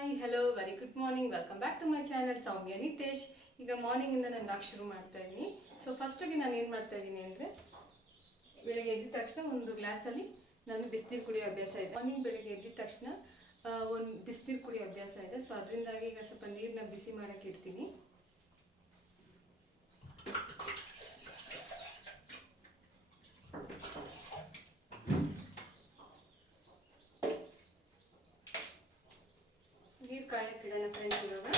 Hi hello very good morning welcome back to my channel Soumya Nitesh ಈಗ ಮಾರ್ನಿಂಗಿಂದ ನಾನು lock ಶುರು ಮಾಡ್ತಾ ಇದ್ದೀನಿ. ಸೊ ಫಸ್ಟಿಗೆ ನಾನು ಏನು ಮಾಡ್ತಾ ಇದ್ದೀನಿ ಅಂದರೆ, ಬೆಳಗ್ಗೆ ಎದ್ದ ತಕ್ಷಣ ಒಂದು ಗ್ಲಾಸಲ್ಲಿ ನಾನು ಬಿಸಿನೀರು ಕುಡಿಯೋ ಅಭ್ಯಾಸ ಇದೆ. ಮಾರ್ನಿಂಗ್ ಬೆಳಗ್ಗೆ ಎದ್ದ ತಕ್ಷಣ ಒಂದು ಬಿಸಿನೀರು ಕುಡಿಯೋ ಅಭ್ಯಾಸ ಇದೆ. ಸೊ ಅದರಿಂದಾಗಿ ಈಗ ಸ್ವಲ್ಪ ನೀರನ್ನ ಬಿಸಿ ಮಾಡೋಕ್ಕೆ ಇಡ್ತೀನಿ. ನೀರು ಕಾಯಕ್ಕೆ ಇಡೋಣ ಫ್ರೆಂಡ್ಸ್ ಇವಾಗ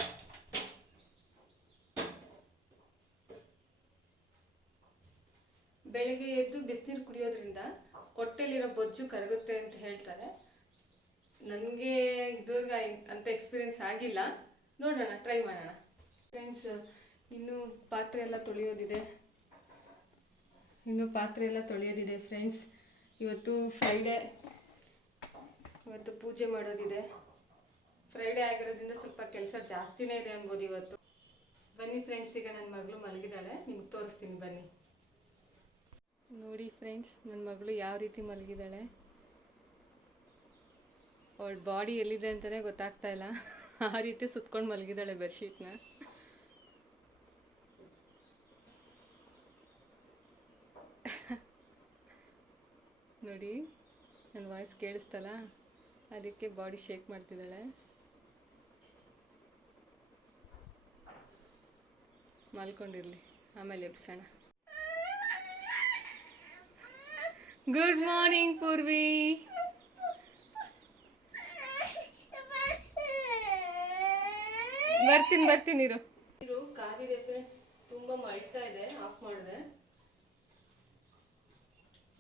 ಬೆಳಗ್ಗೆ ಎದ್ದು ಬಿಸಿನೀರು ಕುಡಿಯೋದ್ರಿಂದ ಹೊಟ್ಟೆಲಿರೋ ಬೊಜ್ಜು ಕರಗುತ್ತೆ ಅಂತ ಹೇಳ್ತಾರೆ. ನನಗೆ ಇದುವರೆಗೆ ಅಂತ ಎಕ್ಸ್ಪೀರಿಯನ್ಸ್ ಆಗಿಲ್ಲ. ನೋಡೋಣ ಟ್ರೈ ಮಾಡೋಣ. ಫ್ರೆಂಡ್ಸ್ ಇನ್ನೂ ಪಾತ್ರೆ ಎಲ್ಲ ತೊಳೆಯೋದಿದೆ. ಇನ್ನೂ ಪಾತ್ರೆ ಎಲ್ಲ ತೊಳೆಯೋದಿದೆ ಫ್ರೆಂಡ್ಸ್ ಇವತ್ತು ಫ್ರೈಡೇ ಇವತ್ತು ಪೂಜೆ ಮಾಡೋದಿದೆ. ಫ್ರೈಡೇ ಆಗಿರೋದ್ರಿಂದ ಸ್ವಲ್ಪ ಕೆಲಸ ಜಾಸ್ತಿನೇ ಇದೆ ಅನ್ಬೋದು ಇವತ್ತು. ಬನ್ನಿ ಫ್ರೆಂಡ್ಸ್ ಈಗ ನನ್ನ ಮಗಳು ಮಲಗಿದ್ದಾಳೆ ನಿಮ್ಗೆ ತೋರಿಸ್ತೀನಿ, ಬನ್ನಿ. ನೋಡಿ ಫ್ರೆಂಡ್ಸ್ ನನ್ನ ಮಗಳು ಯಾವ ರೀತಿ ಮಲಗಿದ್ದಾಳೆ ಅವಳ ಬಾಡಿ ಎಲ್ಲಿದೆ ಅಂತಲೇ ಗೊತ್ತಾಗ್ತಾ ಇಲ್ಲ. ಆ ರೀತಿ ಸುತ್ಕೊಂಡು ಮಲಗಿದ್ದಾಳೆ ಬೆಡ್ಶೀಟ್ನ ನೋಡಿ ನನ್ನ ವಾಯ್ಸ್ ಕೇಳಿಸ್ತಲ್ಲ? ಅದಕ್ಕೆ ಬಾಡಿ ಶೇಕ್ ಮಾಡ್ತಿದ್ದಾಳೆ. ಮಲ್ಕೊಂಡಿರ್ಲಿ. ಆಮೇಲೆ ಎಬ್ಸೋಣ. Good morning Purvi. ಬರ್ತೀನಿ ಬರ್ತೀನಿ ಇರು. ಇರು ಕಾದಿದೆ ಫ್ರೆಂಡ್ಸ್ ತುಂಬ ಮಳ್ತಾ ಇದೆ ಆಫ್ ಮಾಡಿದೆ.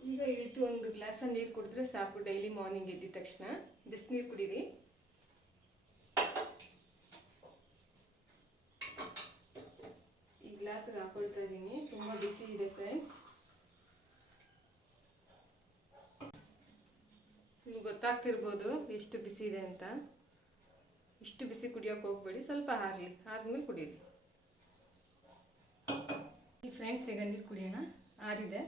ಈಗ ಇಳಿತು ಒಂದು ಗ್ಲಾಸ್ ನೀರು ಕುಡಿದ್ರೆ ಸಾಕು ಡೈಲಿ ಮಾರ್ನಿಂಗ್ ಎದ್ದಿದ ತಕ್ಷಣ. ಬಿಸಿನೀರು ಕುಡೀರಿ ಈ ಗ್ಲಾಸ್ಗೆ ಹಾಕೊಳ್ತಾ ಇದ್ದೀನಿ ತುಂಬ ಬಿಸಿ ಇದೆ ಫ್ರೆಂಡ್ಸ್. ನಿಮ್ಗೆ ಗೊತ್ತಾಗ್ತಿರ್ಬೋದು ಎಷ್ಟು ಬಿಸಿ ಇದೆ ಅಂತ. ಇಷ್ಟು ಬಿಸಿ ಕುಡಿಯೋಕೆ ಹೋಗ್ಬೇಡಿ, ಸ್ವಲ್ಪ ಹಾರಲಿ. ಆದ್ಮೇಲೆ ಕುಡೀರಿ. ಈ ಫ್ರೆಂಡ್ಸ್, ಈಗ ನೀರು ಕುಡಿಯೋಣ. ಆರಿದೆ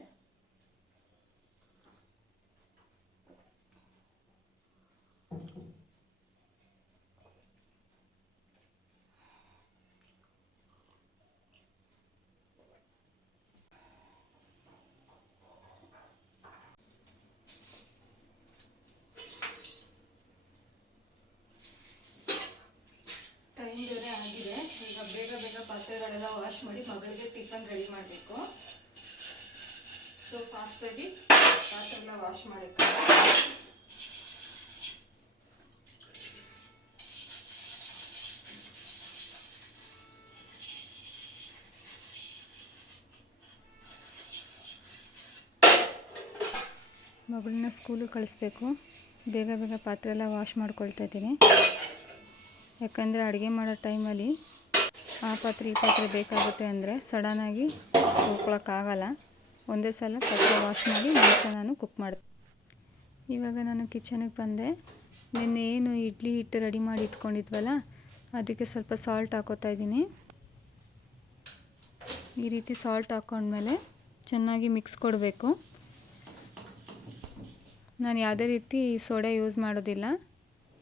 ಟೈಮ್ ಬೇರೆ ಆಗಿದೆ ಈಗ ಬೇಗ ಬೇಗ ಪಾತ್ರೆಗಳೆಲ್ಲ ವಾಶ್ ಮಾಡಿ ಮಗಳಿಗೆ ಟಿಫನ್ ರೆಡಿ ಮಾಡಬೇಕು. ಸೊ ಫಾಸ್ಟಾಗಿ ಪಾತ್ರೆಲ್ಲ ವಾಶ್ ಮಾಡಬೇಕು. ಮಗಳನ್ನ ಸ್ಕೂಲಿಗೆ ಕಳಿಸ್ಬೇಕು. ಬೇಗ ಬೇಗ ಪಾತ್ರೆ ಎಲ್ಲ ವಾಶ್ ಮಾಡ್ಕೊಳ್ತಾ ಇದ್ದೀನಿ. ಯಾಕಂದರೆ ಅಡುಗೆ ಮಾಡೋ ಟೈಮಲ್ಲಿ ಆ ಪಾತ್ರೆ ಈ ಪಾತ್ರೆ ಬೇಕಾಗುತ್ತೆ ಅಂದರೆ ಸಡನ್ನಾಗಿ ಹೋಗ್ಕೊಳಕ್ಕಾಗಲ್ಲ ಒಂದೇ ಸಲ ಪಾತ್ರೆ ವಾಶ್ ಮಾಡಿ ನಂತರ ನಾನು ಕುಕ್ ಮಾಡ್ತೀನಿ. ಇವಾಗ ನಾನು ಕಿಚನಿಗೆ ಬಂದೆ. ನಿನ್ನೆ ಏನು ಇಡ್ಲಿ ಹಿಟ್ಟು ರೆಡಿ ಮಾಡಿ ಇಟ್ಕೊಂಡಿದ್ವಲ್ಲ, ಅದಕ್ಕೆ ಸ್ವಲ್ಪ ಸಾಲ್ಟ್ ಹಾಕೋತಾ ಇದ್ದೀನಿ. ಈ ರೀತಿ ಸಾಲ್ಟ್ ಹಾಕೊಂಡ್ಮೇಲೆ ಚೆನ್ನಾಗಿ ಮಿಕ್ಸ್ ಕೊಡಬೇಕು. ನಾನು ಯಾವುದೇ ರೀತಿ ಸೋಡಾ ಯೂಸ್ ಮಾಡೋದಿಲ್ಲ.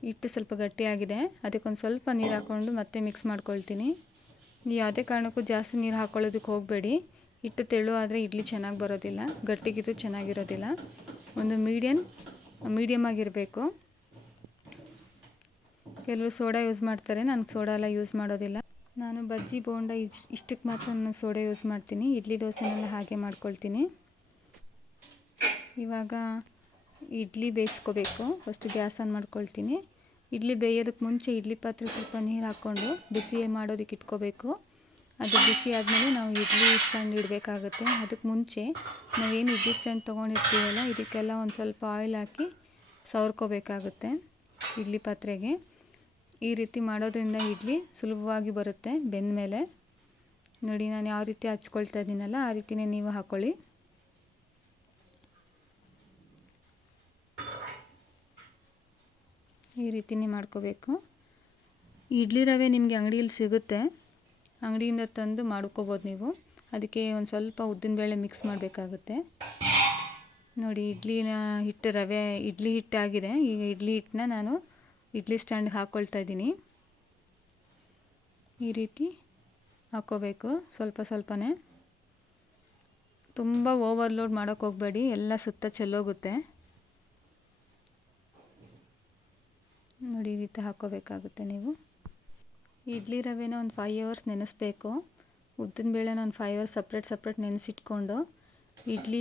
ಹಿಟ್ಟು ಸ್ವಲ್ಪ ಗಟ್ಟಿಯಾಗಿದೆ. ಅದಕ್ಕೊಂದು ಸ್ವಲ್ಪ ನೀರು ಹಾಕ್ಕೊಂಡು ಮತ್ತೆ ಮಿಕ್ಸ್ ಮಾಡ್ಕೊಳ್ತೀನಿ. ಯಾವುದೇ ಕಾರಣಕ್ಕೂ ಜಾಸ್ತಿ ನೀರು ಹಾಕ್ಕೊಳ್ಳೋದಕ್ಕೆ ಹೋಗಬೇಡಿ. ಹಿಟ್ಟು ತೆಳು ಆದರೆ ಇಡ್ಲಿ ಚೆನ್ನಾಗಿ ಬರೋದಿಲ್ಲ. ಗಟ್ಟಿಗಿದ್ದು ಚೆನ್ನಾಗಿರೋದಿಲ್ಲ. ಒಂದು ಮೀಡಿಯನ್ ಮೀಡಿಯಮ್ ಆಗಿರಬೇಕು. ಕೆಲವರು ಸೋಡಾ ಯೂಸ್ ಮಾಡ್ತಾರೆ. ನಾನು ಸೋಡಾ ಎಲ್ಲ ಯೂಸ್ ಮಾಡೋದಿಲ್ಲ. ನಾನು ಬಜ್ಜಿ, ಬೋಂಡ ಇಷ್ಟು ಇಷ್ಟಕ್ಕೆ ಮಾತ್ರ ನಾನು ಸೋಡಾ ಯೂಸ್ ಮಾಡ್ತೀನಿ. ಇಡ್ಲಿ ದೋಸೆನೆಲ್ಲ ಹಾಗೆ ಮಾಡ್ಕೊಳ್ತೀನಿ. ಇವಾಗ ಇಡ್ಲಿ ಬೇಯಿಸ್ಕೋಬೇಕು. ಫಸ್ಟು ಗ್ಯಾಸ್ ಆನ್ ಮಾಡ್ಕೊಳ್ತೀನಿ. ಇಡ್ಲಿ ಬೇಯೋದಕ್ಕೆ ಮುಂಚೆ ಇಡ್ಲಿ ಪಾತ್ರೆ ಸ್ವಲ್ಪ ನೀರು ಹಾಕ್ಕೊಂಡು ಬಿಸಿ ಮಾಡೋದಕ್ಕೆ ಇಟ್ಕೋಬೇಕು. ಅದು ಬಿಸಿ ಆದಮೇಲೆ ನಾವು ಇಡ್ಲಿ ಸ್ಟ್ಯಾಂಡ್ ಇಡಬೇಕಾಗುತ್ತೆ. ಅದಕ್ಕೆ ಮುಂಚೆ ನಾವೇನು ಇಡ್ಲಿ ಸ್ಟ್ಯಾಂಡ್ ತೊಗೊಂಡಿರ್ತೀವಲ್ಲ, ಇದಕ್ಕೆಲ್ಲ ಒಂದು ಸ್ವಲ್ಪ ಆಯಿಲ್ ಹಾಕಿ ಸವರ್ಕೋಬೇಕಾಗುತ್ತೆ ಇಡ್ಲಿ ಪಾತ್ರೆಗೆ. ಈ ರೀತಿ ಮಾಡೋದ್ರಿಂದ ಇಡ್ಲಿ ಸುಲಭವಾಗಿ ಬರುತ್ತೆ ಬೆಂದ ಮೇಲೆ ನೋಡಿ, ನಾನು ಯಾವ ರೀತಿ ಹಚ್ಕೊಳ್ತಾ ಇದ್ದೀನಲ್ಲ, ಆ ರೀತಿಯೇ ನೀವು ಹಾಕ್ಕೊಳ್ಳಿ ಈ ರೀತಿನೇ ಮಾಡ್ಕೋಬೇಕು. ಇಡ್ಲಿ ರವೆ ನಿಮಗೆ ಅಂಗಡಿಯಲ್ಲಿ ಸಿಗುತ್ತೆ. ಅಂಗಡಿಯಿಂದ ತಂದು ಮಾಡ್ಕೋಬೋದು ನೀವು. ಅದಕ್ಕೆ ಒಂದು ಸ್ವಲ್ಪ ಉದ್ದಿನಬೇಳೆ ಮಿಕ್ಸ್ ಮಾಡಬೇಕಾಗುತ್ತೆ. ನೋಡಿ, ಇಡ್ಲಿನ ಹಿಟ್ಟು ರವೆ, ಇಡ್ಲಿ ಹಿಟ್ಟಾಗಿದೆ ಈಗ ಇಡ್ಲಿ ಹಿಟ್ಟನ್ನ ನಾನು ಇಡ್ಲಿ ಸ್ಟ್ಯಾಂಡ್ಗೆ ಹಾಕ್ಕೊಳ್ತಾ ಇದ್ದೀನಿ. ಈ ರೀತಿ ಹಾಕ್ಕೋಬೇಕು ಸ್ವಲ್ಪ ಸ್ವಲ್ಪನೇ. ತುಂಬ ಓವರ್ಲೋಡ್ ಮಾಡೋಕ್ಕೆ ಹೋಗಬೇಡಿ. ಎಲ್ಲ ಸುತ್ತ ಚೆಲ್ಲೋಗುತ್ತೆ. ನೋಡಿ, ಈ ರೀತಿ ಹಾಕೋಬೇಕಾಗುತ್ತೆ ನೀವು. ಇಡ್ಲಿ ರವೆನ ಒಂದು ಫೈವ್ ಅವರ್ಸ್ ನೆನೆಸ್ಬೇಕು. ಉದ್ದಿನ ಬೇಳೆನ ಒಂದು ಫೈವ್ ಅವರ್ಸ್ ಸಪ್ರೇಟ್ ಸಪ್ರೇಟ್ ನೆನೆಸಿಟ್ಕೊಂಡು, ಇಡ್ಲಿ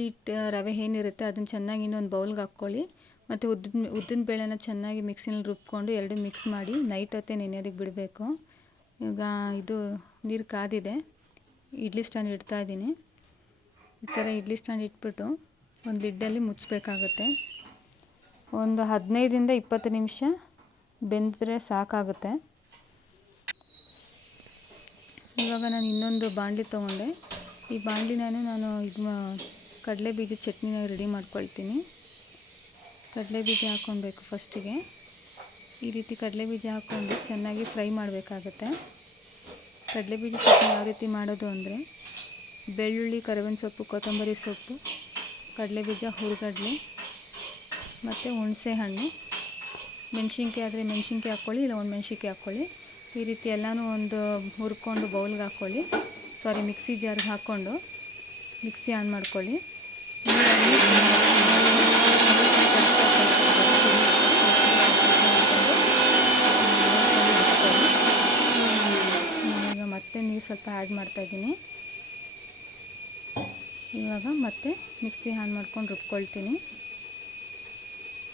ರವೆ ಏನಿರುತ್ತೆ ಅದನ್ನು ಚೆನ್ನಾಗಿ ಇನ್ನೊಂದು ಬೌಲ್ಗೆ ಹಾಕ್ಕೊಳ್ಳಿ. ಮತ್ತು ಉದ್ದಿನ ಉದ್ದಿನ ಬೇಳೆನ ಚೆನ್ನಾಗಿ ಮಿಕ್ಸಿನಲ್ಲಿ ರುಬ್ಕೊಂಡು ಎರಡು ಮಿಕ್ಸ್ ಮಾಡಿ ನೈಟ್ ಹೊತ್ತೇ ನೆನೆಯೋದಕ್ಕೆ ಬಿಡಬೇಕು. ಈಗ ಇದು ನೀರು ಕಾದಿದೆ. ಇಡ್ಲಿ ಸ್ಟ್ಯಾಂಡ್ ಇಡ್ತಾ ಇದ್ದೀನಿ. ಈ ಥರ ಇಡ್ಲಿ ಸ್ಟ್ಯಾಂಡ್ ಇಟ್ಬಿಟ್ಟು ಒಂದು ಲಿಡ್ಡಲ್ಲಿ ಮುಚ್ಚಬೇಕಾಗುತ್ತೆ ಒಂದು ಹದಿನೈದರಿಂದ ಇಪ್ಪತ್ತು ನಿಮಿಷ ಬೆಂದರೆ ಸಾಕಾಗುತ್ತೆ. ಇವಾಗ ನಾನು ಇನ್ನೊಂದು ಬಾಣಲಿ ತೊಗೊಂಡೆ. ಈ ಬಾಣಲಿನಾನು ನಾನು ಇದು ಕಡಲೆ ಬೀಜ ಚಟ್ನಿನ ರೆಡಿ ಮಾಡ್ಕೊಳ್ತೀನಿ. ಕಡಲೆ ಬೀಜ ಹಾಕ್ಕೊಬೇಕು ಫಸ್ಟಿಗೆ. ಈ ರೀತಿ ಕಡಲೆ ಬೀಜ ಹಾಕ್ಕೊಂಡು ಚೆನ್ನಾಗಿ ಫ್ರೈ ಮಾಡಬೇಕಾಗತ್ತೆ. ಕಡಲೆ ಬೀಜ ಚಟ್ನಿ ಯಾವ ರೀತಿ ಮಾಡೋದು ಅಂದರೆ, ಬೆಳ್ಳುಳ್ಳಿ, ಕರಿಬೇವಿನ ಸೊಪ್ಪು, ಕೊತ್ತಂಬರಿ ಸೊಪ್ಪು ಕಡಲೆ ಬೀಜ ಹುರಿಗಡ್ಲೆ, ಮತ್ತು ಹುಣಸೆ ಹಣ್ಣು ಮೆಣಸಿನ್ಕಾಯಿ ಆದರೆ ಮೆಣಸಿನ್ಕಾಯಿ ಹಾಕ್ಕೊಳ್ಳಿ, ಇಲ್ಲ ಒಂದು ಮೆಣಸಿನ್ಕಾಯಿ ಹಾಕ್ಕೊಳ್ಳಿ. ಈ ರೀತಿ ಎಲ್ಲನೂ ಒಂದು ಹುರ್ಕೊಂಡು ಬೌಲ್ಗೆ ಹಾಕ್ಕೊಳ್ಳಿ. ಸಾರಿ, ಮಿಕ್ಸಿ ಜಾರ್ಗೆ ಹಾಕ್ಕೊಂಡು ಮಿಕ್ಸಿ ಆನ್ ಮಾಡ್ಕೊಳ್ಳಿ. ಈಗ ಮತ್ತೆ ನೀರು ಸ್ವಲ್ಪ ಆ್ಯಡ್ ಮಾಡ್ತಾಯಿದ್ದೀನಿ ಇವಾಗ ಮತ್ತೆ ಮಿಕ್ಸಿ ಆನ್ ಮಾಡ್ಕೊಂಡು ರುಬ್ಕೊಳ್ತೀನಿ.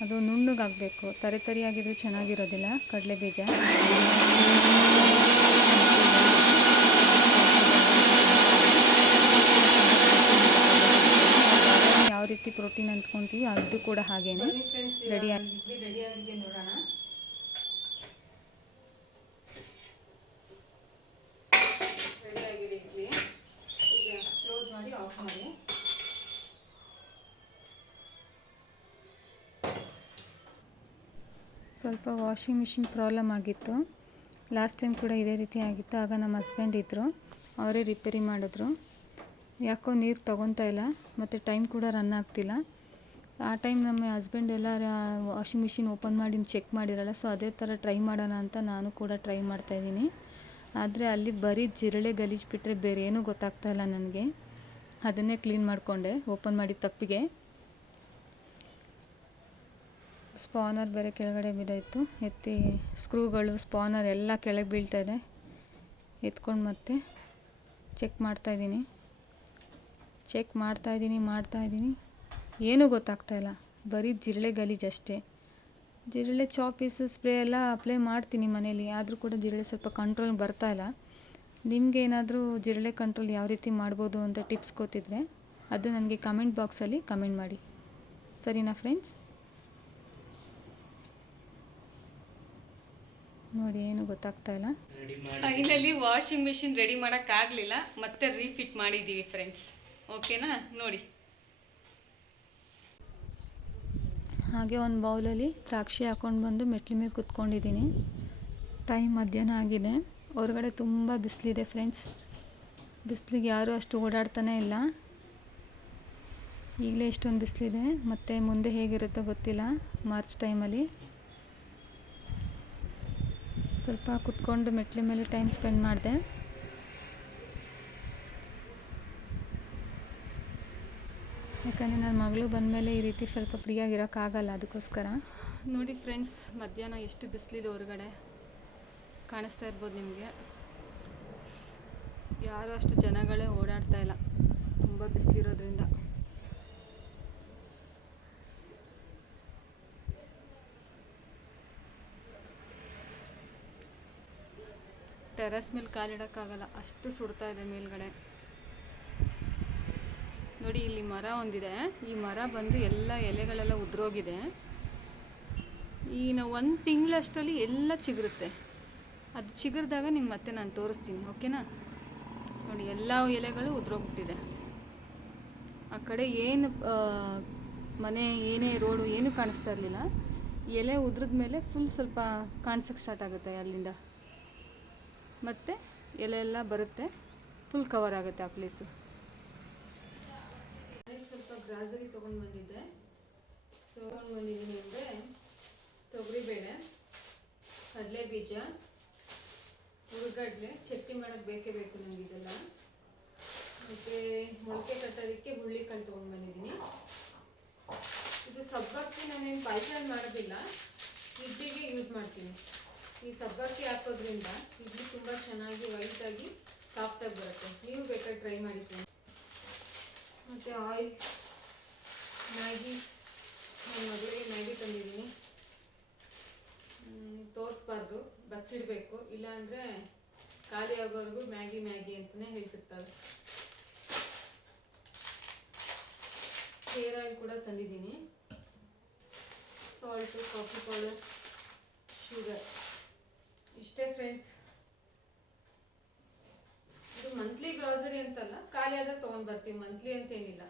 ಅದು ನುಣ್ಣಗಾಗಬೇಕು. ತರಿ ತರಿಯಾಗಿದ್ರೆ ಚೆನ್ನಾಗಿರೋದಿಲ್ಲ. ಕಡಲೆ ಬೀಜ. ಯಾವ ರೀತಿ ಪ್ರೋಟೀನ್ ಅಂದ್ಕೊತೀವಿ ಅದು ಕೂಡ ಹಾಗೇನೆ. ರೆಡಿ ರೆಡಿ ಆಗಿದೆ ನೋಡೋಣ ರೆಡಿ ಆಗಿದೆ ಇಡ್ಲಿ ಈಗ ಕ್ಲೋಸ್ ಮಾಡಿ ಆಫ್ ಮಾಡಿ ಸ್ವಲ್ಪ ವಾಷಿಂಗ್ ಮಿಷಿನ್ ಪ್ರಾಬ್ಲಮ್ ಆಗಿತ್ತು. ಲಾಸ್ಟ್ ಟೈಮ್ ಕೂಡ ಇದೇ ರೀತಿ ಆಗಿತ್ತು. ಆಗ ನಮ್ಮ ಹಸ್ಬೆಂಡ್ ಇದ್ದರು ಅವರೇ ರಿಪೇರಿ ಮಾಡಿದ್ರು. ಯಾಕೋ ನೀರು ತೊಗೊತಾ ಇಲ್ಲ. ಮತ್ತು ಟೈಮ್ ಕೂಡ ರನ್ ಆಗ್ತಿಲ್ಲ. ಆ ಟೈಮ್ ನಮ್ಮ ಹಸ್ಬೆಂಡ್ ಎಲ್ಲ ವಾಷಿಂಗ್ ಮಿಷಿನ್ ಓಪನ್ ಮಾಡಿ ಚೆಕ್ ಮಾಡಿರಲ್ಲ. ಸೊ ಅದೇ ಥರ ಟ್ರೈ ಮಾಡೋಣ ಅಂತ ನಾನು ಕೂಡ ಟ್ರೈ ಮಾಡ್ತಾಯಿದ್ದೀನಿ ಆದರೆ ಅಲ್ಲಿ ಬರೀ ಜಿರಳೆ ಗಲೀಜು ಬಿಟ್ಟರೆ ಬೇರೆ ಏನೂ ಗೊತ್ತಾಗ್ತಾ ಇಲ್ಲ ನನಗೆ. ಅದನ್ನೇ ಕ್ಲೀನ್ ಮಾಡಿಕೊಂಡೆ. ಓಪನ್ ಮಾಡಿದ ತಪ್ಪಿಗೆ. ಸ್ಪಾನರ್ ಬೇರೆ ಕೆಳಗಡೆ ಬಿದ್ದಾಯಿತು. ಎತ್ತಿ ಸ್ಕ್ರೂಗಳು, ಸ್ಪಾನರ್ ಎಲ್ಲ ಕೆಳಗೆ ಬೀಳ್ತಾ ಇದೆ. ಎತ್ಕೊಂಡು ಮತ್ತೆ ಚೆಕ್ ಮಾಡ್ತಾಯಿದ್ದೀನಿ ಚೆಕ್ ಮಾಡ್ತಾಯಿದ್ದೀನಿ ಮಾಡ್ತಾಯಿದ್ದೀನಿ ಏನೂ ಗೊತ್ತಾಗ್ತಾ ಇಲ್ಲ. ಬರೀ ಜಿರಳೆ ಗಲೀಜು ಅಷ್ಟೇ. ಜಿರಳೆ ಚಾಪೀಸು ಸ್ಪ್ರೇ ಎಲ್ಲ ಅಪ್ಲೈ ಮಾಡ್ತೀನಿ ಮನೇಲಿ. ಆದರೂ ಕೂಡ ಜಿರಳೆ ಸ್ವಲ್ಪ ಕಂಟ್ರೋಲ್ ಬರ್ತಾ ಇಲ್ಲ. ನಿಮಗೆ ಏನಾದರೂ ಜಿರಳೆ ಕಂಟ್ರೋಲ್ ಯಾವ ರೀತಿ ಮಾಡ್ಬೋದು ಅಂತ ಟಿಪ್ಸ್ ಗೊತ್ತಿದ್ರೆ ಅದು ನನಗೆ ಕಮೆಂಟ್ ಬಾಕ್ಸಲ್ಲಿ ಕಮೆಂಟ್ ಮಾಡಿ. ಸರಿನಾ ಫ್ರೆಂಡ್ಸ್? ನೋಡಿ ಏನು ಗೊತ್ತಾಗ್ತಾ ಇಲ್ಲ. ಫೈನಲಿ ವಾಷಿಂಗ್ ಮಿಷಿನ್ ರೆಡಿ ಮಾಡೋಕ್ಕಾಗಲಿಲ್ಲ ಮತ್ತೆ ರೀಫಿಟ್ ಮಾಡಿದ್ದೀವಿ ಫ್ರೆಂಡ್ಸ್ ಓಕೆನಾ ನೋಡಿ. ಹಾಗೆ ಒಂದು ಬೌಲಲ್ಲಿ ದ್ರಾಕ್ಷಿ ಹಾಕೊಂಡು ಬಂದು ಮೆಟ್ಲ ಮೇಲೆ ಕುತ್ಕೊಂಡಿದ್ದೀನಿ ಟೈಮ್ ಮಧ್ಯಾಹ್ನ ಆಗಿದೆ. ಹೊರಗಡೆ ತುಂಬ ಬಿಸಿಲಿದೆ ಫ್ರೆಂಡ್ಸ್ ಬಿಸಿಲಿಗೆ ಯಾರೂ ಅಷ್ಟು ಓಡಾಡ್ತಾನೆ ಇಲ್ಲ. ಈಗಲೇ ಇಷ್ಟೊಂದು ಬಿಸಿಲಿದೆ. ಮತ್ತು ಮುಂದೆ ಹೇಗಿರುತ್ತೋ ಗೊತ್ತಿಲ್ಲ ಮಾರ್ಚ್ ಟೈಮಲ್ಲಿ ಸ್ವಲ್ಪ ಕುತ್ಕೊಂಡು ಮೆಟ್ಲ ಮೇಲೆ ಟೈಮ್ ಸ್ಪೆಂಡ್ ಮಾಡಿದೆ. ಯಾಕಂದರೆ ನನ್ನ ಮಗಳು ಬಂದಮೇಲೆ ಈ ರೀತಿ ಸ್ವಲ್ಪ ಫ್ರೀಯಾಗಿರೋಕ್ಕಾಗಲ್ಲ ಅದಕ್ಕೋಸ್ಕರ ನೋಡಿ ಫ್ರೆಂಡ್ಸ್ ಮಧ್ಯಾಹ್ನ ಎಷ್ಟು ಬಿಸಿಲಿದೆ ಹೊರಗಡೆ? ಕಾಣಿಸ್ತಾ ಇರ್ಬೋದು ನಿಮಗೆ. ಯಾರು ಅಷ್ಟು ಜನಗಳೇ ಓಡಾಡ್ತಾ ಇಲ್ಲ. ತುಂಬ ಬಿಸಿಲಿರೋದ್ರಿಂದ. ಟೆರಸ್ ಮೇಲೆ ಕಾಲಿಡೋಕ್ಕಾಗಲ್ಲ ಅಷ್ಟು ಸುಡ್ತಾ ಇದೆ ಮೇಲ್ಗಡೆ. ನೋಡಿ, ಇಲ್ಲಿ ಮರ ಒಂದಿದೆ. ಈ ಮರ ಬಂದು ಎಲ್ಲ ಎಲೆಗಳೆಲ್ಲ ಉದುರೋಗಿದೆ. ಈ ನಾವು ಒಂದು ತಿಂಗಳಷ್ಟರಲ್ಲಿ ಎಲ್ಲ ಚಿಗುರುತ್ತೆ. ಅದು ಚಿಗುರಿದಾಗ ನಿಮ್ಗೆ ಮತ್ತೆ ನಾನು ತೋರಿಸ್ತೀನಿ, ಓಕೆನಾ? ನೋಡಿ, ಎಲ್ಲ ಎಲೆಗಳು ಉದುರೋಗ್ಬಿಟ್ಟಿದೆ. ಆ ಕಡೆ ಏನು ಮನೆ ಏನೇ ರೋಡು ಏನೂ ಕಾಣಿಸ್ತಾ ಇರಲಿಲ್ಲ. ಎಲೆ ಉದ್ರದ ಮೇಲೆ ಫುಲ್ ಸ್ವಲ್ಪ ಕಾಣಿಸೋಕ್ಕೆ ಸ್ಟಾರ್ಟ್ ಆಗುತ್ತೆ ಅಲ್ಲಿಂದ. ಮತ್ತು ಎಲೆ ಎಲ್ಲ ಬರುತ್ತೆ. ಫುಲ್ ಕವರ್ ಆಗುತ್ತೆ ಆ ಪ್ಲೇಸು ಸ್ವಲ್ಪ ಗ್ರಾಸರಿ ತೊಗೊಂಡು ಬಂದಿದ್ದೆ. ತೊಗೊಂಡು ಬಂದಿದ್ದೀನಿ ಅಂದರೆ ತೊಗರಿಬೇಳೆ ಬೀಜ, ಹುರ್ಗಡ್ಲೆ, ಚಟ್ನಿ ಮಾಡೋಕ್ಕೆ ಬೇಕೇ ಬೇಕು ನನಗೆ ಇದೆಲ್ಲ. ಮತ್ತು ಮೊಳಕೆ ಕಟ್ಟೋದಕ್ಕೆ ಹುಳ್ಳಿಕಾಳು ತೊಗೊಂಡು ಬಂದಿದ್ದೀನಿ. ಇದು ಸಬ್ಬಕ್ಕಿ ನಾನೇನು ಪಾಯಸ ಮಾಡೋದಿಲ್ಲ. ಇಡ್ಲಿಗೆ ಯೂಸ್ ಮಾಡ್ತೀನಿ. ಈ ಸಬ್ಬಕ್ಕಿ ಹಾಕೋದ್ರಿಂದ ಇಡ್ಲಿ ತುಂಬ ಚೆನ್ನಾಗಿ ವೈಟಾಗಿ ಸಾಫ್ಟಾಗಿ ಬರುತ್ತೆ. ನೀವು ಬೇಕಾದ್ರೆ ಟ್ರೈ ಮಾಡಿ ಮತ್ತು ಆಯಿಲ್ಸ್ ಮ್ಯಾಗಿ ನನ್ನ ಮಗಳಿಗೆ ಮ್ಯಾಗಿ ತಂದಿದ್ದೀನಿ. ತೋರಿಸ್ಬಾರ್ದು, ಬಚ್ಚಿಡಬೇಕು. ಇಲ್ಲಾಂದರೆ ಖಾಲಿ ಆಗೋವರೆಗೂ ಮ್ಯಾಗಿ ಮ್ಯಾಗಿ ಅಂತಲೇ ಹೇಳ್ತಿರ್ತಾರೆ. ಹೇರ್ ಕೂಡ ತಂದಿದ್ದೀನಿ. ಸಾಲ್ಟು ಕಾಫಿ ಪೌಡರ್ ಶುಗರ್ ಇಷ್ಟೇ ಫ್ರೆಂಡ್ಸ್ ಇದು ಮಂತ್ಲಿ ಗ್ರಾಸರಿ ಅಂತಲ್ಲ, ಖಾಲಿ ಆದಾಗ ತಗೊಂಡ್ ಬರ್ತೀವಿ ಮಂತ್ಲಿ ಅಂತೇನಿಲ್ಲ.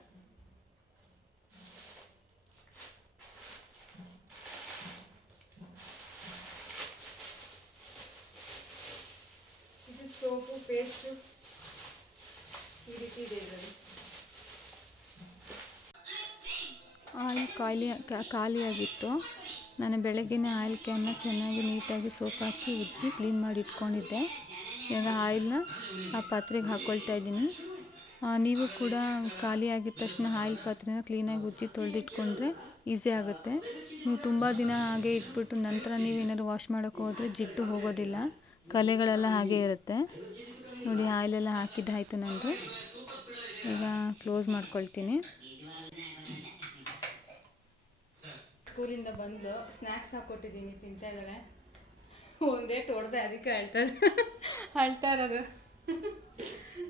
ಇದು ಸೋಪು ಪೇಸ್ಟು ಈ ರೀತಿ ಇದೆ ಇದರಲ್ಲಿ. ಖಾ- ಖಾಲಿಯಾಗಿತ್ತು. ನಾನು ಬೆಳಗ್ಗೆನೇ ಆಯಿಲ್ ಕ್ಯಾನ್ನ ಚೆನ್ನಾಗಿ ನೀಟಾಗಿ ಸೋಪ್ ಹಾಕಿ ಉಜ್ಜಿ ಕ್ಲೀನ್ ಮಾಡಿ ಇಟ್ಕೊಂಡಿದ್ದೆ. ಇವಾಗ ಆಯಿಲ್ನ ಆ ಪಾತ್ರೆಗೆ ಹಾಕ್ಕೊಳ್ತಾ ಇದ್ದೀನಿ. ನೀವು ಕೂಡ ಖಾಲಿ ಆಗಿದ ತಕ್ಷಣ ಆಯಿಲ್ ಪಾತ್ರೆನ ಕ್ಲೀನಾಗಿ ಉಜ್ಜಿ ತೊಳೆದಿಟ್ಕೊಂಡ್ರೆ ಈಸಿ ಆಗುತ್ತೆ. ನೀವು ತುಂಬ ದಿನ ಹಾಗೆ ಇಟ್ಬಿಟ್ಟು ನಂತರ ನೀವು ಏನಾದ್ರು ವಾಶ್ ಮಾಡೋಕ್ಕೆ ಹೋದರೆ ಜಿಡ್ಡು ಹೋಗೋದಿಲ್ಲ. ಕಲೆಗಳೆಲ್ಲ ಹಾಗೆ ಇರುತ್ತೆ. ನೋಡಿ, ಆಯಿಲೆಲ್ಲ ಹಾಕಿದ್ದಾಯಿತು ನಂದು. ಈಗ ಕ್ಲೋಸ್ ಮಾಡ್ಕೊಳ್ತೀನಿ. ಸ್ಕೂಲಿಂದ ಬಂದು ಸ್ನ್ಯಾಕ್ಸ್ ಹಾಕ್ಕೊಟ್ಟಿದ್ದೀನಿ ತಿಂತಾ ಇದ್ದಾಳೆ. ಒಂದೇ ಹೊಡೆದೆ ಅದಕ್ಕೆ ಅಳ್ತಾ ಅಳ್ತಾ ಇರೋದು.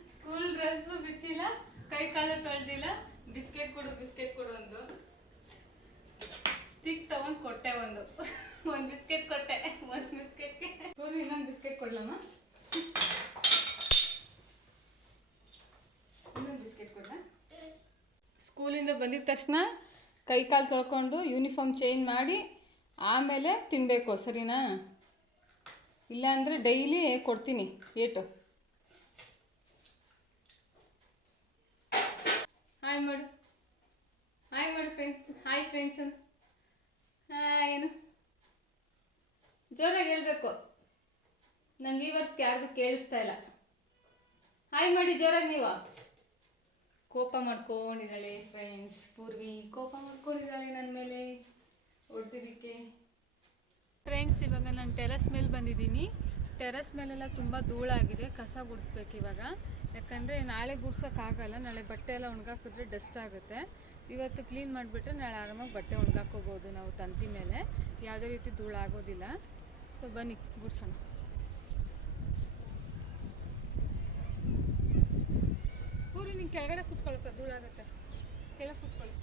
ಸ್ಕೂಲ್ ಡ್ರೆಸ್ಸು ಬಿಚ್ಚಿಲ್ಲ ಕೈ ಕಾಲು ತೊಳೆದಿಲ್ಲ. ಬಿಸ್ಕೆಟ್ ಕೊಡು ಬಿಸ್ಕೆಟ್ ಕೊಡು ಒಂದು ಸ್ಟಿಕ್ ತಗೊಂಡು ಕೊಟ್ಟೆ ಒಂದು. ಒಂದು ಬಿಸ್ಕೆಟ್ ಕೊಟ್ಟೆ ಒಂದು ಬಿಸ್ಕೆಟ್ಗೆ. ಹೋಗಿ ಇನ್ನೊಂದು ಬಿಸ್ಕೆಟ್ ಕೊಡ್ಲಮ್ಮ. ಇನ್ನೊಂದು ಬಿಸ್ಕೆಟ್ ಕೊಡ್ಲ? ಸ್ಕೂಲಿಂದ ಬಂದಿದ ತಕ್ಷಣ ಕೈ ಕಾಲು ತೊಳ್ಕೊಂಡು ಯೂನಿಫಾರ್ಮ್ ಚೇಂಜ್ ಮಾಡಿ ಆಮೇಲೆ ತಿನ್ನಬೇಕು ಸರಿನಾ? ಇಲ್ಲಾಂದರೆ ಡೈಲಿ ಕೊಡ್ತೀನಿ, ಏಟು. ಹಾಯ್ ಮಾಡು. ಹಾಯ್ ಮಾಡು ಫ್ರೆಂಡ್ಸ್ ಹಾಯ್ ಫ್ರೆಂಡ್ಸ್ ಹಾಯ್ ಏನು? ಜೋರಾಗಿ ಹೇಳಬೇಕು. ನನ್ನ ವ್ಯೂವರ್ಸ್ಗೆ ಯಾರಿಗೂ ಕೇಳಿಸ್ತಾ ಇಲ್ಲ. ಹಾಯ್ ಮಾಡಿ, ಜೋರಾಗಿ ನೀವು. ಕೋಪ ಮಾಡ್ಕೊಂಡಿದ್ದಾಳೆ ಫ್ರೆಂಡ್ಸ್ ಪೂರ್ವಿ ಕೋಪ ಮಾಡ್ಕೊಂಡಿದ್ದಾಳೆ ನನ್ನ ಮೇಲೆ. ಹೊಡೆದಿದ್ದಕ್ಕೆ ಫ್ರೆಂಡ್ಸ್ ಇವಾಗ ನಾನು ಟೆರಸ್ ಮೇಲೆ ಬಂದಿದ್ದೀನಿ. ಟೆರಸ್ ಮೇಲೆಲ್ಲ ತುಂಬ ಧೂಳಾಗಿದೆ. ಕಸ ಗುಡಿಸ್ಬೇಕು ಇವಾಗ. ಯಾಕಂದರೆ ನಾಳೆ ಗುಡ್ಸೋಕ್ಕಾಗಲ್ಲ ನಾಳೆ ಬಟ್ಟೆ ಎಲ್ಲ ಒಣಗಾಕಿದ್ರೆ ಡಸ್ಟ್ ಆಗುತ್ತೆ. ಇವತ್ತು ಕ್ಲೀನ್ ಮಾಡಿಬಿಟ್ರೆ ನಾಳೆ ಆರಾಮಾಗಿ ಬಟ್ಟೆ ಒಣಗಾಕೋಬೋದು ನಾವು ತಂತಿ ಮೇಲೆ. ಯಾವುದೇ ರೀತಿ ಧೂಳಾಗೋದಿಲ್ಲ. ಸೊ ಬನ್ನಿ, ಗುಡ್ಸೋಣ. ಪೂರಿ ಕೆಳಗಡೆ ಕೂತ್ಕೊಳಕ್ಕೆ ಧೂಳಾಗತ್ತೆ. ಕೆಳಗೆ ಕೂತ್ಕೊಳ್ಳಿ.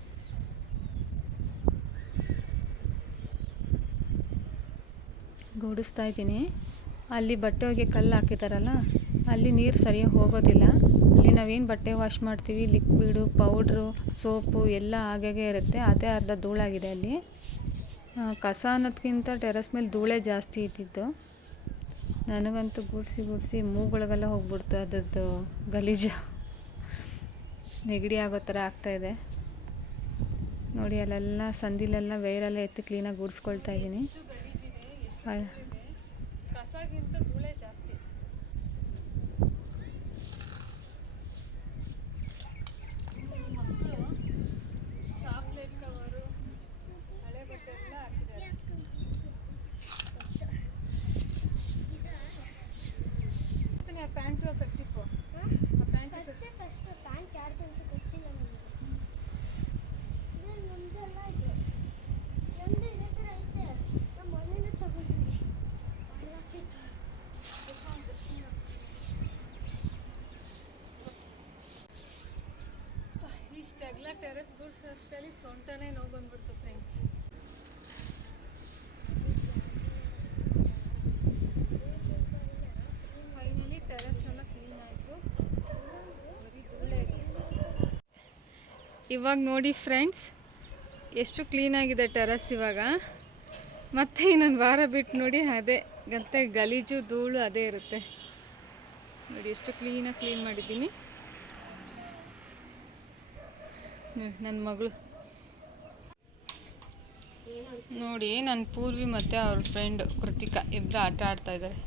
ಗೂಡಿಸ್ತಾ ಇದ್ದೀನಿ. ಅಲ್ಲಿ ಬಟ್ಟೆ ಹೋಗಿ ಕಲ್ಲು ಹಾಕಿದಾರಲ್ಲ, ಅಲ್ಲಿ ನೀರು ಸರಿಯಾಗಿ ಹೋಗೋದಿಲ್ಲ. ಅಲ್ಲಿ ನಾವೇನು ಬಟ್ಟೆ ವಾಶ್ ಮಾಡ್ತೀವಿ ಲಿಕ್ವಿಡು ಪೌಡ್ರು ಸೋಪು ಎಲ್ಲ ಹಾಗೆ ಇರುತ್ತೆ. ಅದೇ ಅರ್ಧ ಧೂಳಾಗಿದೆ ಅಲ್ಲಿ. ಕಸ ಅನ್ನೋದಕ್ಕಿಂತ ಟೆರಸ್ ಮೇಲೆ ಧೂಳೆ ಜಾಸ್ತಿ ಇದ್ದಿದ್ದು. ನನಗಂತೂ ಗುಡಿಸಿ ಗುಡಿಸಿ ಮೂಗೊಳಗೆಲ್ಲ ಹೋಗ್ಬಿಡ್ತು ಅದರದ್ದು ಗಲೀಜು. ನೆಗಡಿ ಆಗೋ ಥರ ಆಗ್ತಾಯಿದೆ ನೋಡಿ ಅಲ್ಲೆಲ್ಲ ಸಂದಿಲೆಲ್ಲ ವೈರೆಲ್ಲ ಎತ್ತಿ ಕ್ಲೀನಾಗಿ ಗುಡಿಸ್ಕೊಳ್ತಾ ಇದ್ದೀನಿ ಎಷ್ಟು ಗಲೀಜಿದೆ ಎಷ್ಟು ಹಳ್- ಧೂಳಿದೆ ಕಸಗಿಂತ ಧೂಳೆ ಜಾಸ್ತಿ ಮಕ್ಕಳು ಚಾಕ್ಲೇಟ್ ಕವರು ಹಳೆ ಬಟ್ಟೆ ಎಲ್ಲ ಹಾಕಿದ್ದಾರೆ ಮತ್ತೆ ಆ ಪ್ಯಾಂಟು ಆ ಕರ್ಚಿಪ್ಪು ಆ ಪ್ಯಾಂಟು ಫಸ್ಟ್ ಫಸ್ಟ್ ಪ್ಯಾಂಟ್ ಯಾರ್ದು ಅಂತ ಗೊತ್ತಿಲ್ಲ ನನಗೆ ಇದು ನಮ್ದೆಲ್ಲ ಇದೆ ನಮ್ದು ಇದೇ ಥರ ಐತೆ ನಮ್ಮ ಮನೇಲಿ ತಗೊಂಡಿದ್ವಿ ಒಣಗಾಕಿತ್ತು. ಇಷ್ಟೆಲ್ಲ ಟೆರೆಸ್ ಗೂಡ್ಸ್ ಅಷ್ಟರಲ್ಲಿ ಸೊಂಟನೇ ನೋವು ಬಂದ್ಬಿಡ್ತು ಫ್ರೆಂಡ್ಸ್ ಫೈನಲಿ ಟೆರೆಸ್ ಎಲ್ಲ ಕ್ಲೀನ್ ಆಯಿತು. ಧೂಳೆ ಇವಾಗ ನೋಡಿ ಫ್ರೆಂಡ್ಸ್ ಎಷ್ಟು ಕ್ಲೀನಾಗಿದೆ ಟೆರೆಸ್ ಇವಾಗ. ಮತ್ತೆ ಇನ್ನೊಂದು ವಾರ ಬಿಟ್ಟು ನೋಡಿ ಅದೇ ಗಂತೆ ಗಲೀಜು ಧೂಳು ಅದೇ ಇರುತ್ತೆ. ನೋಡಿ, ಎಷ್ಟು ಕ್ಲೀನಾಗಿ ಕ್ಲೀನ್ ಮಾಡಿದ್ದೀನಿ. ನನ್ನ ಮಗಳು. ನೋಡಿ ನನ್ನ ಪೂರ್ವಿ ಮತ್ತು ಅವ್ರ ಫ್ರೆಂಡ್ ಕೃತಿಕಾ ಇಬ್ಬರು ಆಟ ಆಡ್ತಾ ಇದ್ದಾರೆ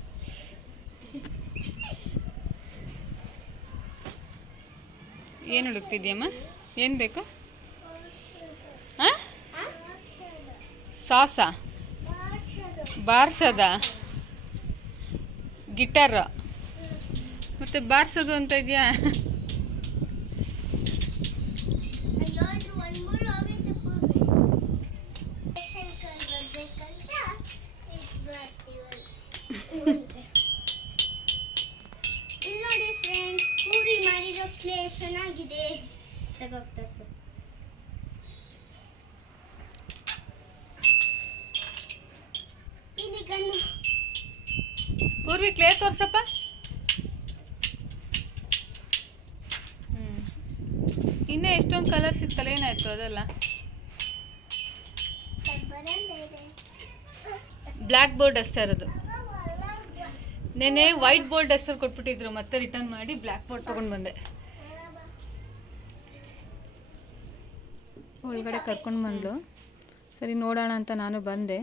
ಏನು ಹುಡುಕ್ತಿದ್ಯಮ್ಮ? ಏನು ಬೇಕು? ಹಾಂ ಸಾಸ? ಬಾರ್ಸದ? ಗಿಟಾರ್? ಮತ್ತೆ ಬಾರ್ಸೋದು ಅಂತ ಇದೆಯಾ? ಚೆನ್ನಾಗಿದೆ ತಗೋಗ್ತಾರೆ ಸರ್ ಇಲ್ಲಿ ಕಣ್ಣು ಪೂರ್ವಿ ಕ್ಲೇ ತೋರ್ಸಪ್ಪ ಇನ್ನೂ ಎಷ್ಟೊಂದು ಕಲರ್ಸ್ ಇತ್ತಲ್ಲ ಏನಾಯ್ತು ಅದೆಲ್ಲ ಬ್ಲ್ಯಾಕ್ ಬೋರ್ಡ್ ಡಸ್ಟರ್ ಅದು ನೆನೆ ವೈಟ್ ಬೋರ್ಡ್ ಡಸ್ಟರ್ ಕೊಟ್ಬಿಟ್ಟಿದ್ರು, ಮತ್ತೆ ರಿಟರ್ನ್ ಮಾಡಿ ಬ್ಲ್ಯಾಕ್ ಬೋರ್ಡ್ ತೊಗೊಂಡು ಬಂದೆ. ಒಳಗಡೆ ಕರ್ಕೊಂಡು ಬಂದಳು ಸರಿ ನೋಡೋಣ ಅಂತ ನಾನು ಬಂದೆ.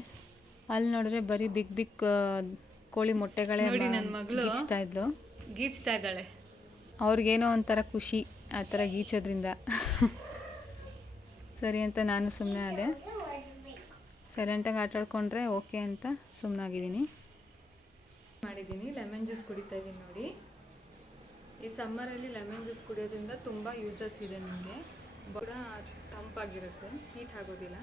ಅಲ್ಲಿ ನೋಡಿದ್ರೆ ಬರೀ ಬಿಗ್ ಬಿಗ್ ಕೋಳಿ ಮೊಟ್ಟೆಗಳೇ ನೋಡಿ ನನ್ನ ಮಗಳು. ಗೀಚ್ತಾ ಇದ್ಲು. ಗೀಚ್ತಾ ಇದ್ದಾಳೆ. ಅವ್ರಿಗೇನೋ ಒಂಥರ ಖುಷಿ ಆ ಥರ ಗೀಚೋದ್ರಿಂದ. ಸರಿ ಅಂತ ನಾನು ಸುಮ್ಮನೆ ಆದೆ. ಸೈಲೆಂಟಾಗಿ ಆಟ ಆಡ್ಕೊಂಡ್ರೆ ಓಕೆ ಅಂತ ಸುಮ್ಮನಾಗಿದ್ದೀನಿ ಮಾಡಿದ್ದೀನಿ. ಲೆಮನ್ ಜ್ಯೂಸ್ ಕುಡಿತಾ ಇದ್ದೀನಿ ನೋಡಿ. ಈ ಸಮ್ಮರಲ್ಲಿ ಲೆಮನ್ ಜ್ಯೂಸ್ ಕುಡಿಯೋದ್ರಿಂದ ತುಂಬ ಯೂಸಸ್ ಇದೆ ನಿಮಗೆ. ಕೂಡ ತಂಪಾಗಿರುತ್ತೆ ಹೀಟ್ ಆಗೋದಿಲ್ಲ.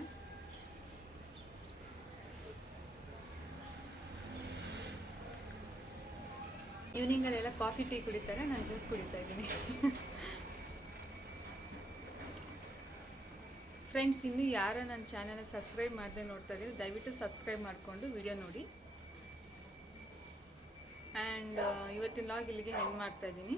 ಈವ್ನಿಂಗಲ್ಲೆಲ್ಲ ಕಾಫಿ ಟೀ ಕುಡಿತಾರೆ, ನಾನು ಜ್ಯೂಸ್ ಕುಡಿತಾ ಇದ್ದೀನಿ. ಫ್ರೆಂಡ್ಸ್ ಇನ್ನು ಯಾರ ನನ್ನ ಚಾನಲ್ನ ಸಬ್ಸ್ಕ್ರೈಬ್ ಮಾಡದೆ ನೋಡ್ತಾ ಇದ್ದೀನಿ ದಯವಿಟ್ಟು ಸಬ್ಸ್ಕ್ರೈಬ್ ಮಾಡಿಕೊಂಡು ವಿಡಿಯೋ ನೋಡಿ. ಆ್ಯಂಡ್ ಇವತ್ತಿನ ಲಾಗ್ ಇಲ್ಲಿಗೆ ಹೆಂಗೆ ಮಾಡ್ತಾ ಇದ್ದೀನಿ.